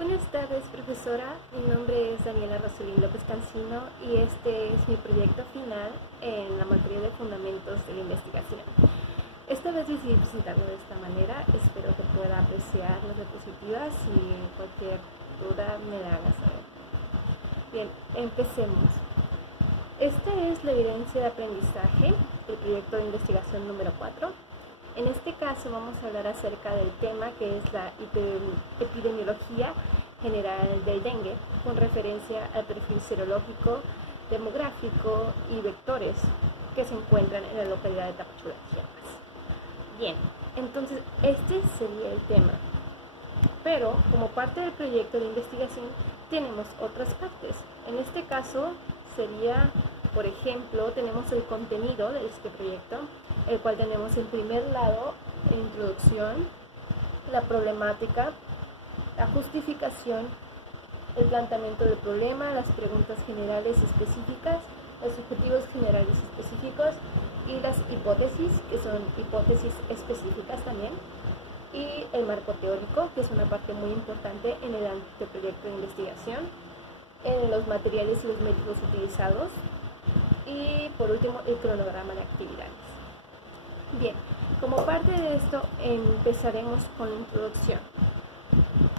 Buenas tardes, profesora. Mi nombre es Daniela Rosolín López Cancino y este es mi proyecto final en la materia de Fundamentos de la Investigación. Esta vez decidí presentarlo de esta manera. Espero que pueda apreciar las diapositivas y cualquier duda me la haga saber. Bien, empecemos. Esta es la evidencia de aprendizaje del proyecto de investigación número 4. En este caso vamos a hablar acerca del tema que es la epidemiología general del dengue, con referencia al perfil serológico, demográfico y vectores que se encuentran en la localidad de Tapachula, Chiapas. Bien, entonces este sería el tema, pero como parte del proyecto de investigación tenemos otras partes. En este caso sería, por ejemplo, tenemos el contenido de este proyecto, el cual tenemos en primer lado introducción, la problemática, la justificación, el planteamiento del problema, las preguntas generales específicas, los objetivos generales específicos y las hipótesis, que son hipótesis específicas también, y el marco teórico, que es una parte muy importante en el anteproyecto de investigación, en los materiales y los métodos utilizados, y por último el cronograma de actividades. Bien, como parte de esto empezaremos con la introducción.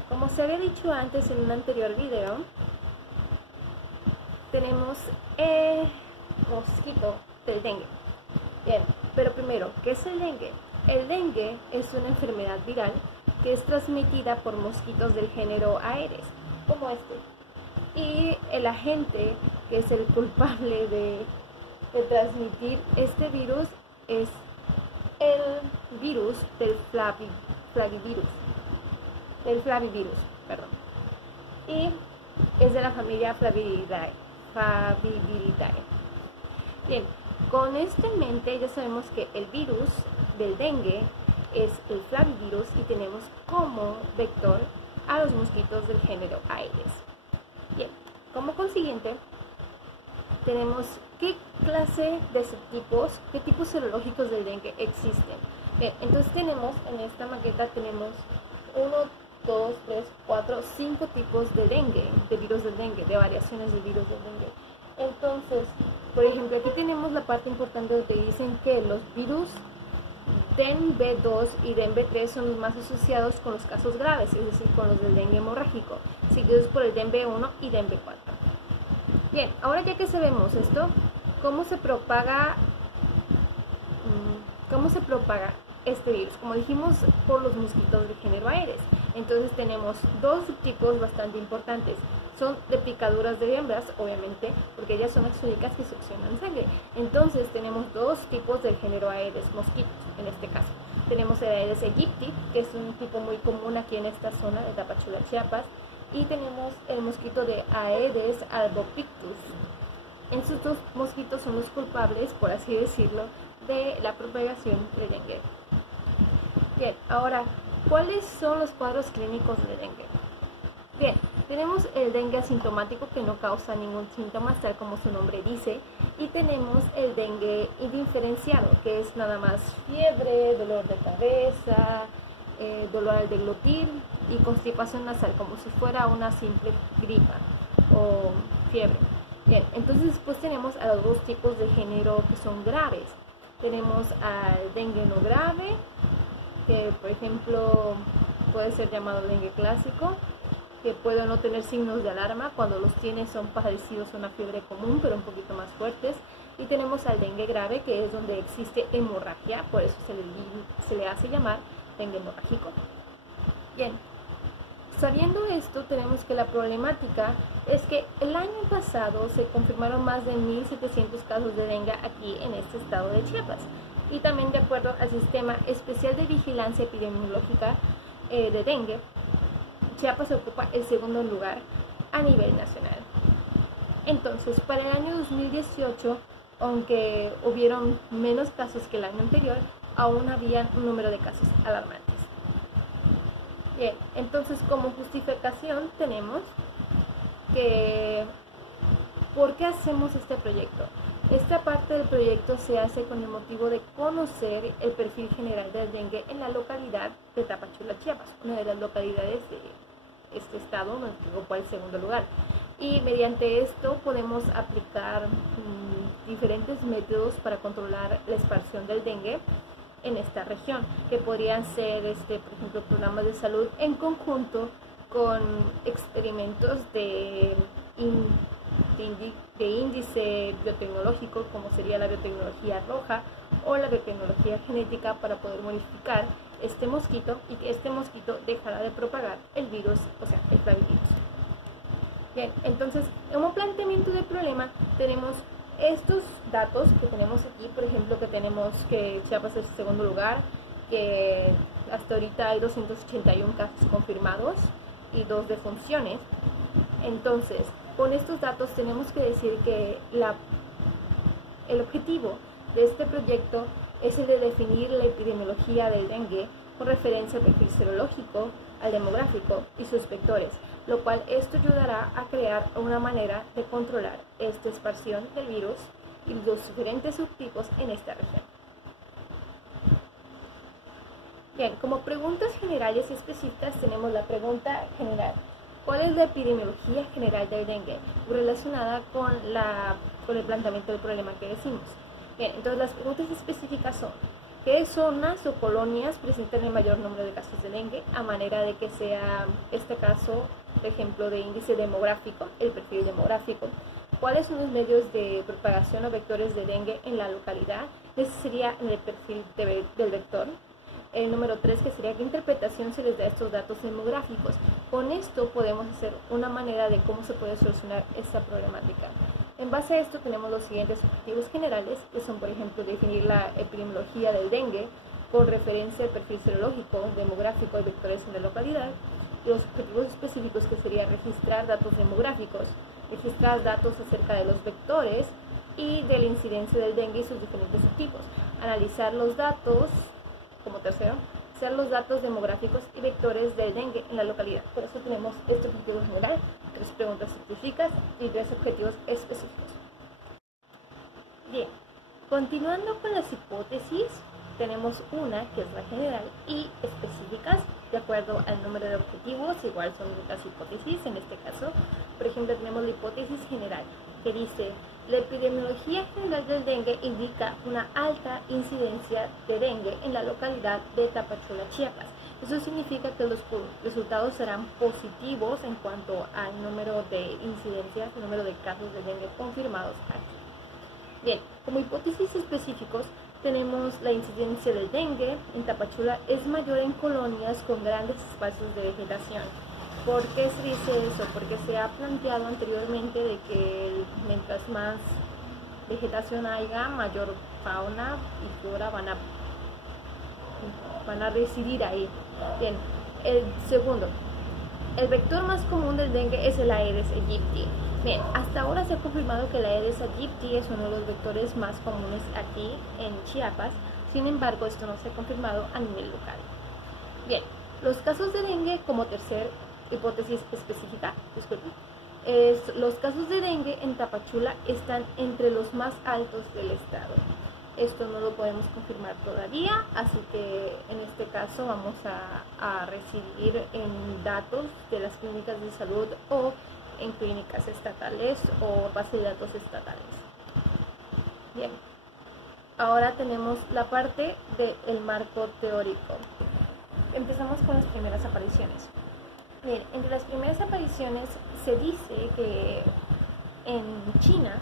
Como se había dicho antes en un anterior video, tenemos el mosquito del dengue. Bien, pero primero, ¿qué es el dengue? El dengue es una enfermedad viral que es transmitida por mosquitos del género Aedes, como este. Y el agente que es el culpable de transmitir este virus es el virus del flavivirus, y es de la familia Flaviviridae. Bien, con esto en mente ya sabemos que el virus del dengue es el flavivirus y tenemos como vector a los mosquitos del género Aedes. Bien, como consiguiente tenemos qué clase de subtipos, qué tipos serológicos del dengue existen. Bien, entonces tenemos en esta maqueta tenemos 1, 2, 3, 4, 5 tipos de dengue, de virus del dengue, de variaciones del virus del dengue. Entonces, por ejemplo, aquí tenemos la parte importante donde dicen que los virus DENB2 y DENB3 son los más asociados con los casos graves, es decir, con los del dengue hemorrágico, seguidos por el DENB1 y DENB4. Bien, ahora ya que sabemos esto, ¿cómo se propaga este virus? Como dijimos, por los mosquitos del género Aedes. Entonces tenemos dos subtipos bastante importantes. Son de picaduras de hembras, obviamente, porque ellas son las únicas que succionan sangre. Entonces tenemos dos tipos del género Aedes, mosquitos en este caso. Tenemos el Aedes aegypti, que es un tipo muy común aquí en esta zona de Tapachula, Chiapas, y tenemos el mosquito de Aedes albopictus. Estos dos mosquitos son los culpables, por así decirlo, de la propagación del dengue. Bien, ahora, ¿cuáles son los cuadros clínicos de dengue? Bien, tenemos el dengue asintomático que no causa ningún síntoma, tal como su nombre dice, y tenemos el dengue indiferenciado, que es nada más fiebre, dolor de cabeza, dolor al deglutir y constipación nasal, como si fuera una simple gripa o fiebre. Bien, entonces después tenemos a los dos tipos de género que son graves. Tenemos al dengue no grave, que por ejemplo puede ser llamado dengue clásico, que puede no tener signos de alarma, cuando los tiene son parecidos a una fiebre común, pero un poquito más fuertes. Y tenemos al dengue grave, que es donde existe hemorragia, por eso se le hace llamar dengue hemorrágico. Bien, sabiendo esto, tenemos que la problemática es que el año pasado se confirmaron más de 1.700 casos de dengue aquí en este estado de Chiapas. Y también de acuerdo al Sistema Especial de Vigilancia Epidemiológica de dengue, Chiapas ocupa el segundo lugar a nivel nacional. Entonces, para el año 2018, aunque hubieron menos casos que el año anterior, aún había un número de casos alarmantes. Bien, entonces como justificación tenemos que ¿por qué hacemos este proyecto? Esta parte del proyecto se hace con el motivo de conocer el perfil general del dengue en la localidad de Tapachula, Chiapas, una de las localidades este estado nos ocupó el segundo lugar. Y mediante esto podemos aplicar diferentes métodos para controlar la expansión del dengue en esta región, que podrían ser, por ejemplo, programas de salud en conjunto con experimentos de índice biotecnológico, como sería la biotecnología roja o la biotecnología genética, para poder modificar este mosquito y que este mosquito dejará de propagar el virus, o sea, el clavivirus. Bien, entonces, en un planteamiento del problema tenemos estos datos que tenemos aquí, por ejemplo, que tenemos que Chiapas es el segundo lugar, que hasta ahorita hay 281 casos confirmados y 2 defunciones. Entonces, con estos datos tenemos que decir que el objetivo de este proyecto es el de definir la epidemiología del dengue con referencia al perfil serológico, al demográfico y sus vectores, lo cual esto ayudará a crear una manera de controlar esta expansión del virus y los diferentes subtipos en esta región. Bien, como preguntas generales y específicas tenemos la pregunta general: ¿cuál es la epidemiología general del dengue? Relacionada con el planteamiento del problema que decimos. Bien, entonces las preguntas específicas son: ¿qué zonas o colonias presentan el mayor número de casos de dengue? A manera de que sea este caso, por ejemplo, de índice demográfico, el perfil demográfico. ¿Cuáles son los medios de propagación o vectores de dengue en la localidad? Ese sería el perfil del vector. El número 3, que sería: ¿qué interpretación se les da a estos datos demográficos? Con esto podemos hacer una manera de cómo se puede solucionar esta problemática. En base a esto tenemos los siguientes objetivos generales, que son, por ejemplo, definir la epidemiología del dengue con referencia al perfil serológico, demográfico y vectores en la localidad. Y los objetivos específicos, que sería registrar datos demográficos, registrar datos acerca de los vectores y de la incidencia del dengue y sus diferentes subtipos. Analizar los datos, como tercero, ser los datos demográficos y vectores del dengue en la localidad. Por eso tenemos este objetivo general, 3 preguntas específicas y 3 objetivos específicos. Bien, continuando con las hipótesis, tenemos una que es la general y específicas, de acuerdo al número de objetivos, igual son las hipótesis en este caso. Por ejemplo, tenemos la hipótesis general, que dice: la epidemiología general del dengue indica una alta incidencia de dengue en la localidad de Tapachula, Chiapas. Eso significa que los resultados serán positivos en cuanto al número de incidencias, el número de casos de dengue confirmados aquí. Bien, como hipótesis específicos tenemos la incidencia del dengue en Tapachula es mayor en colonias con grandes espacios de vegetación. ¿Por qué se dice eso? Porque se ha planteado anteriormente de que mientras más vegetación haya, mayor fauna y flora van a residir ahí. Bien, el segundo, el vector más común del dengue es el Aedes aegypti. Bien, hasta ahora se ha confirmado que el Aedes aegypti es uno de los vectores más comunes aquí en Chiapas. Sin embargo, esto no se ha confirmado a nivel local. Bien, los casos de dengue como tercer hipótesis específica, los casos de dengue en Tapachula están entre los más altos del estado. Esto no lo podemos confirmar todavía, así que en este caso vamos a recibir en datos de las clínicas de salud o en clínicas estatales o base de datos estatales. Bien, ahora tenemos la parte del marco teórico. Empezamos con las primeras apariciones. Bien, entre las primeras apariciones se dice que en China,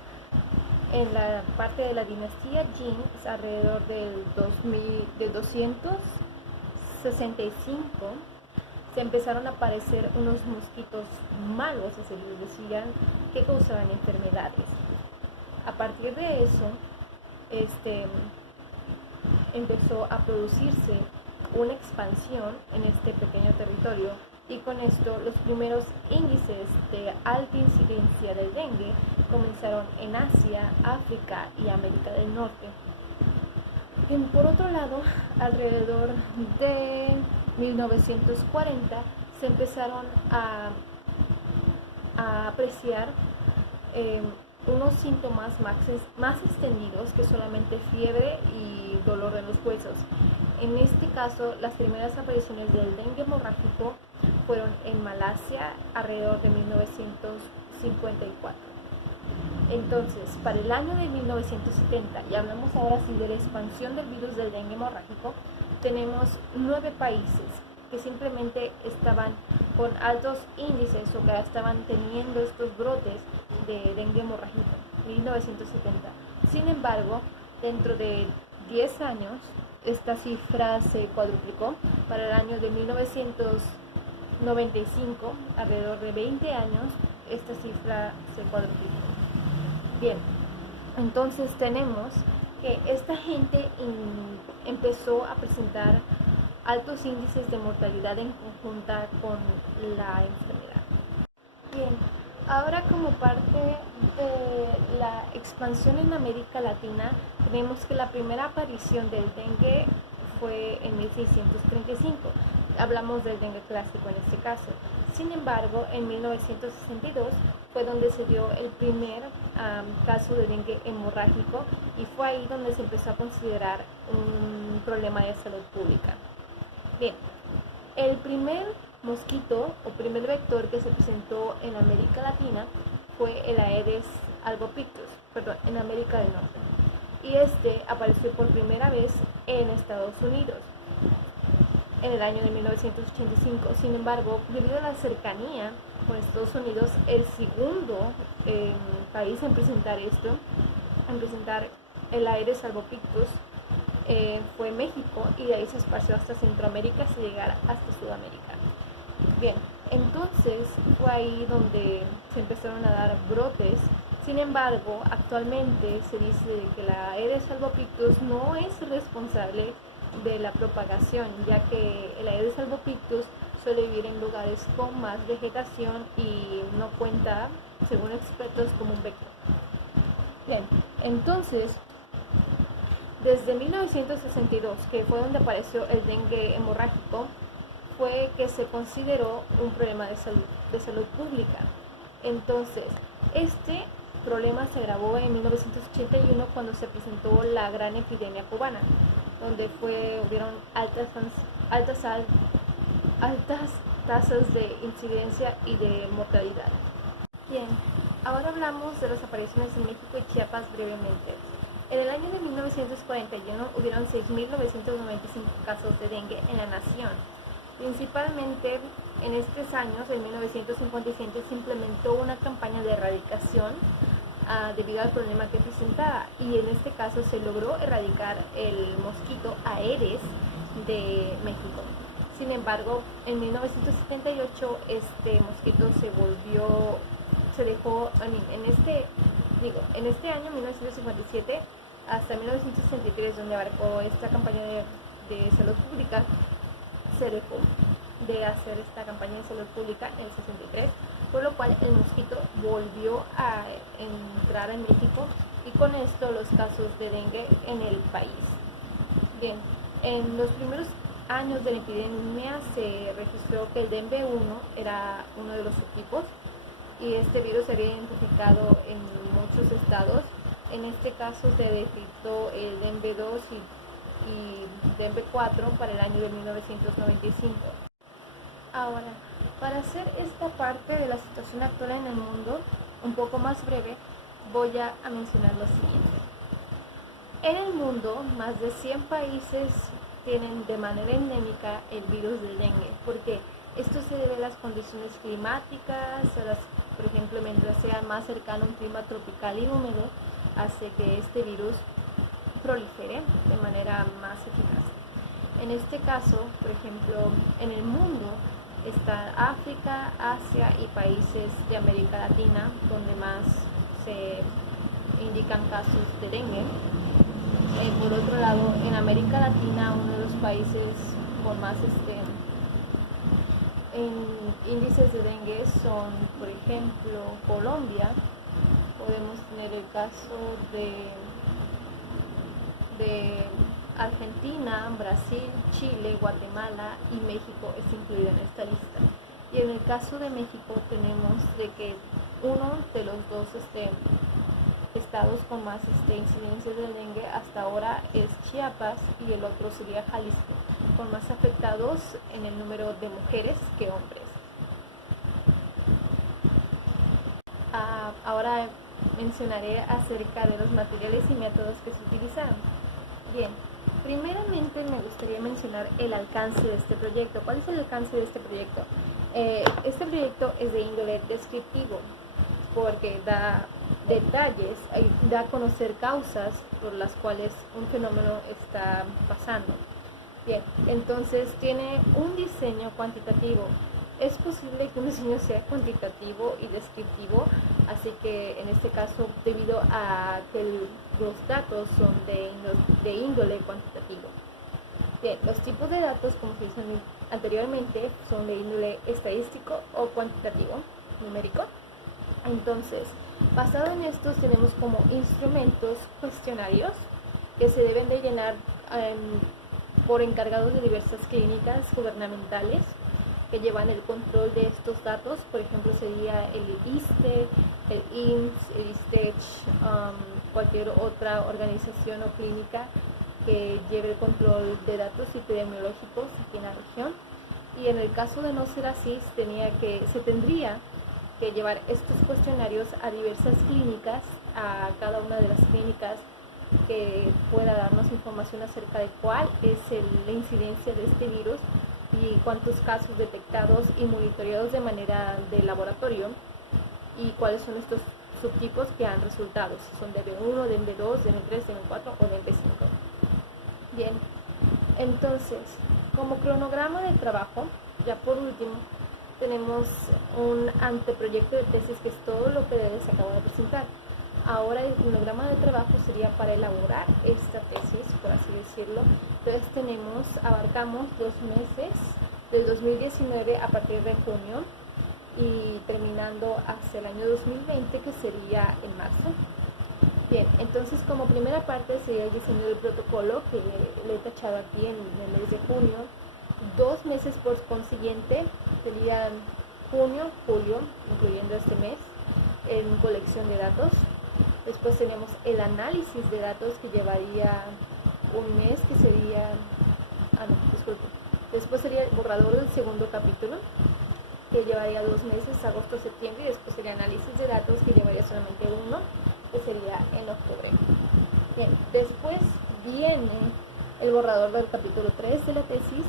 en la parte de la dinastía Jin, alrededor del 265, se empezaron a aparecer unos mosquitos malos, así les decían, que causaban enfermedades. A partir de eso, empezó a producirse una expansión en este pequeño territorio, y con esto los primeros índices de alta incidencia del dengue comenzaron en Asia, África y América del Norte. Por otro lado, alrededor de 1940 se empezaron a apreciar unos síntomas más extendidos que solamente fiebre y dolor en los huesos. En este caso, las primeras apariciones del dengue hemorrágico fueron en Malasia alrededor de 1954. Entonces, para el año de 1970, y hablamos ahora sí de la expansión del virus del dengue hemorrágico, tenemos 9 países que simplemente estaban con altos índices o que estaban teniendo estos brotes de dengue hemorrágico, 1970. Sin embargo, dentro de 10 años, esta cifra se cuadruplicó. Para el año de 1995, alrededor de 20 años, esta cifra se cuadruplicó. Bien, entonces tenemos que esta gente empezó a presentar altos índices de mortalidad en conjunta con la enfermedad. Bien, ahora como parte de la expansión en América Latina, tenemos que la primera aparición del dengue fue en 1635. Hablamos del dengue clásico en este caso. Sin embargo, en 1962 fue donde se dio el primer caso de dengue hemorrágico y fue ahí donde se empezó a considerar un problema de salud pública. Bien, el primer mosquito o primer vector que se presentó en América Latina fue el Aedes albopictus, en América del Norte. Y este apareció por primera vez en Estados Unidos en el año de 1985. Sin embargo, debido a la cercanía con Estados Unidos, el segundo país en presentar el Aedes albopictus fue México, y de ahí se esparció hasta Centroamérica hasta llegar hasta Sudamérica. Bien, entonces fue ahí donde se empezaron a dar brotes. Sin embargo, actualmente se dice que la Aedes albopictus no es responsable de la propagación, ya que el Aedes albopictus suele vivir en lugares con más vegetación y no cuenta, según expertos, como un vector. Bien, entonces, desde 1962, que fue donde apareció el dengue hemorrágico, fue que se consideró un problema de salud pública. Entonces, este problema se agravó en 1981 cuando se presentó la gran epidemia cubana, donde hubieron altas tasas de incidencia y de mortalidad. Bien, ahora hablamos de las apariciones en México y Chiapas brevemente. En el año de 1941 hubieron 6.995 casos de dengue en la nación. Principalmente en estos años, en 1957, se implementó una campaña de erradicación debido al problema que presentaba, y en este caso se logró erradicar el mosquito Aedes de México. Sin embargo, en 1978 este mosquito en este año 1957 hasta 1963, donde abarcó esta campaña de salud pública, se dejó de hacer esta campaña de salud pública en el 63, por lo cual el mosquito volvió a entrar en México, y con esto los casos de dengue en el país. Bien, en los primeros años de la epidemia se registró que el dengue 1 era uno de los subtipos, y este virus se había identificado en muchos estados. En este caso se detectó el dengue 2 y dengue 4 para el año de 1995. Ahora, para hacer esta parte de la situación actual en el mundo un poco más breve, voy a mencionar lo siguiente. En el mundo, más de 100 países tienen de manera endémica el virus del dengue, porque esto se debe a las condiciones climáticas, por ejemplo, mientras sea más cercano a un clima tropical y húmedo, hace que este virus prolifere de manera más eficaz. En este caso, por ejemplo, en el mundo está África, Asia y países de América Latina, donde más se indican casos de dengue. Por otro lado, en América Latina, uno de los países con más índices de dengue son, por ejemplo, Colombia. Podemos tener el caso de Argentina, Brasil, Chile, Guatemala, y México está incluido en esta lista. Y en el caso de México tenemos de que uno de los dos estados con más incidencias de dengue hasta ahora es Chiapas, y el otro sería Jalisco, con más afectados en el número de mujeres que hombres. Ahora mencionaré acerca de los materiales y métodos que se utilizaron. Bien, primeramente me gustaría mencionar el alcance de este proyecto. ¿Cuál es el alcance de este proyecto? Este proyecto es de índole descriptivo porque da detalles, da a conocer causas por las cuales un fenómeno está pasando. Bien, entonces tiene un diseño cuantitativo. Es posible que un diseño sea cuantitativo y descriptivo, así que en este caso, debido a que los datos son de índole cuantitativo. Bien, los tipos de datos, como se dice anteriormente, son de índole estadístico o cuantitativo, numérico. Entonces, basado en estos, tenemos como instrumentos cuestionarios que se deben de llenar por encargados de diversas clínicas gubernamentales que llevan el control de estos datos. Por ejemplo, sería el ISSSTE, el IMSS, el ISTECH, cualquier otra organización o clínica que lleve el control de datos epidemiológicos aquí en la región. Y en el caso de no ser así, se tendría que llevar estos cuestionarios a diversas clínicas, a cada una de las clínicas que pueda darnos información acerca de cuál es la incidencia de este virus y cuántos casos detectados y monitoreados de manera de laboratorio y cuáles son estos subtipos que han resultado, si son de B1, de B2, de B3, de B4 o de B5. Bien, entonces, como cronograma de trabajo, ya por último, tenemos un anteproyecto de tesis que es todo lo que les acabo de presentar. Ahora el cronograma de trabajo sería para elaborar esta tesis, por así decirlo. Entonces abarcamos 2 meses del 2019 a partir de junio y terminando hasta el año 2020, que sería en marzo. Bien, entonces como primera parte sería el diseño del protocolo, que le he tachado aquí en el mes de junio. 2 meses por consiguiente serían junio, julio, incluyendo este mes, en colección de datos. Después tenemos el análisis de datos, que llevaría un mes, que sería... Después sería el borrador del segundo capítulo, que llevaría 2 meses, agosto, septiembre, y después sería análisis de datos, que llevaría solamente uno, que sería en octubre. Bien, después viene el borrador del capítulo 3 de la tesis,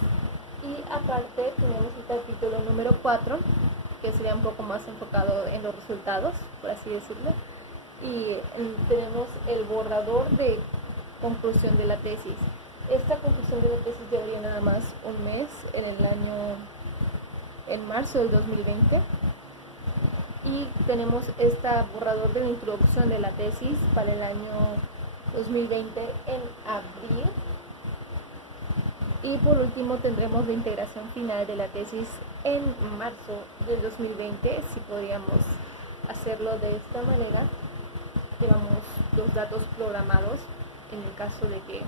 y aparte tenemos el capítulo número 4, que sería un poco más enfocado en los resultados, por así decirlo, y tenemos el borrador de conclusión de la tesis. Esta conclusión de la tesis llevaría nada más un mes en marzo del 2020, y tenemos este borrador de la introducción de la tesis para el año 2020 en abril. Y por último tendremos la integración final de la tesis en marzo del 2020. Si podríamos hacerlo de esta manera, llevamos los datos programados en el caso de que,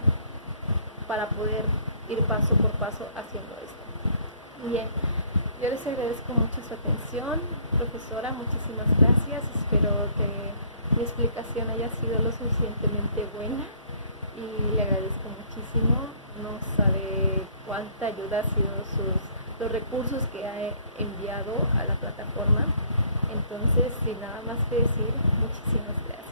para poder ir paso por paso haciendo esto. Bien, yo les agradezco mucho su atención, profesora, muchísimas gracias. Espero que mi explicación haya sido lo suficientemente buena y le agradezco muchísimo. No sabe cuánta ayuda ha sido los recursos que ha enviado a la plataforma. Entonces, sin nada más que decir, muchísimas gracias.